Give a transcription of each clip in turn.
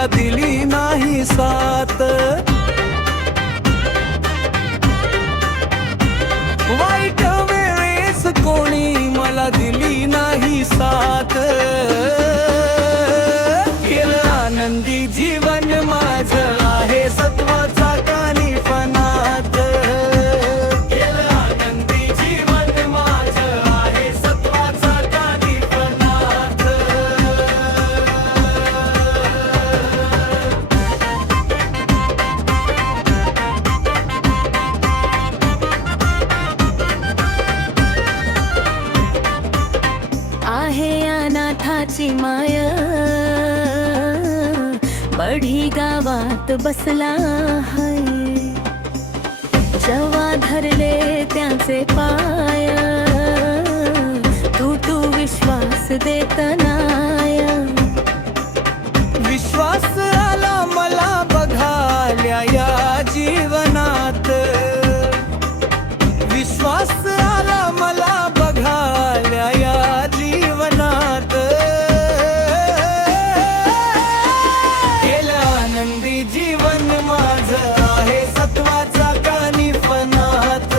मला दिली नाही साथ, वाईट वेळेस कोणी मला दिली नाही साथ, केलं आनंदी जीवन माझं आहे सत्वाचा कानिफनात, केलं आनंदी जीवन माझं आहे सत्वाचा कानिफनात. आहे अनाथाची माय, बढी गावात बसला है, जेव्हा धरले त्यांचे पाय, तू विश्वास देत नाय. विश्वास आला मला बघाल्या या जीवनात, विश्वास आला मला बघाल्या या जीवनात, केलं आनंदी जीवन माझं आहे सत्वाचा कानिफनात,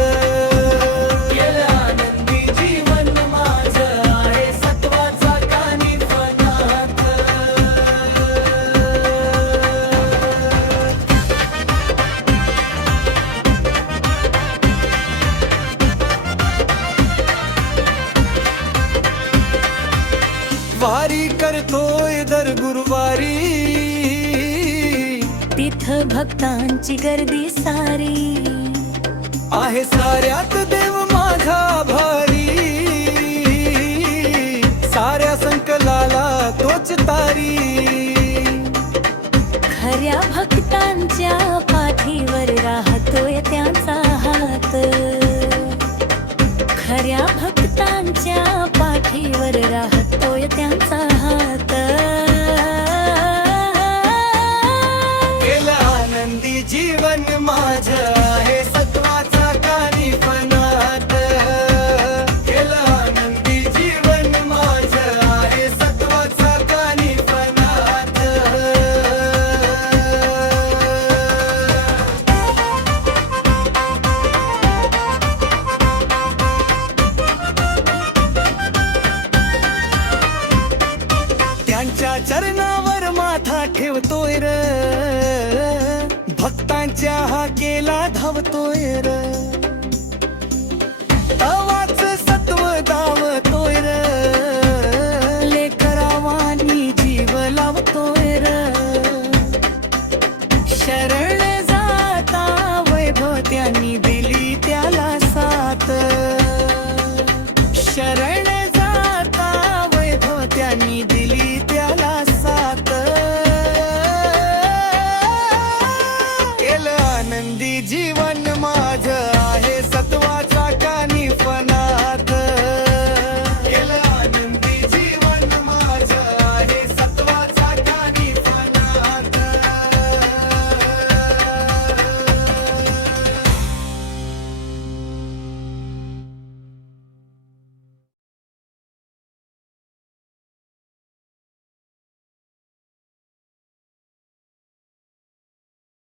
केलं आनंदी जीवन माझं आहे सत्वाचा कानिफनात. वारी करतोय दर गुरुवारी, तिथं भक्तांची गर्दी सारी, आहे साऱ्यात देव माझा भारी, साऱ्या संकलाला तोच तारी, खऱ्या भक्तांच्या पाठीवर राहतोय त्यांचा हात, खऱ्या भक्तांच्या पाठीवर राहतोय त्यांचा हात. केलं आनंदी जीवन माझं आहे सत्वाचा कानिफनात, केलं आनंदी जीवन माझं आहे सत्वाचा कानिफनात. त्यांच्या चरणावर माथा ठेवतोय र, भक्तांच्या हाकेला धावतोय र.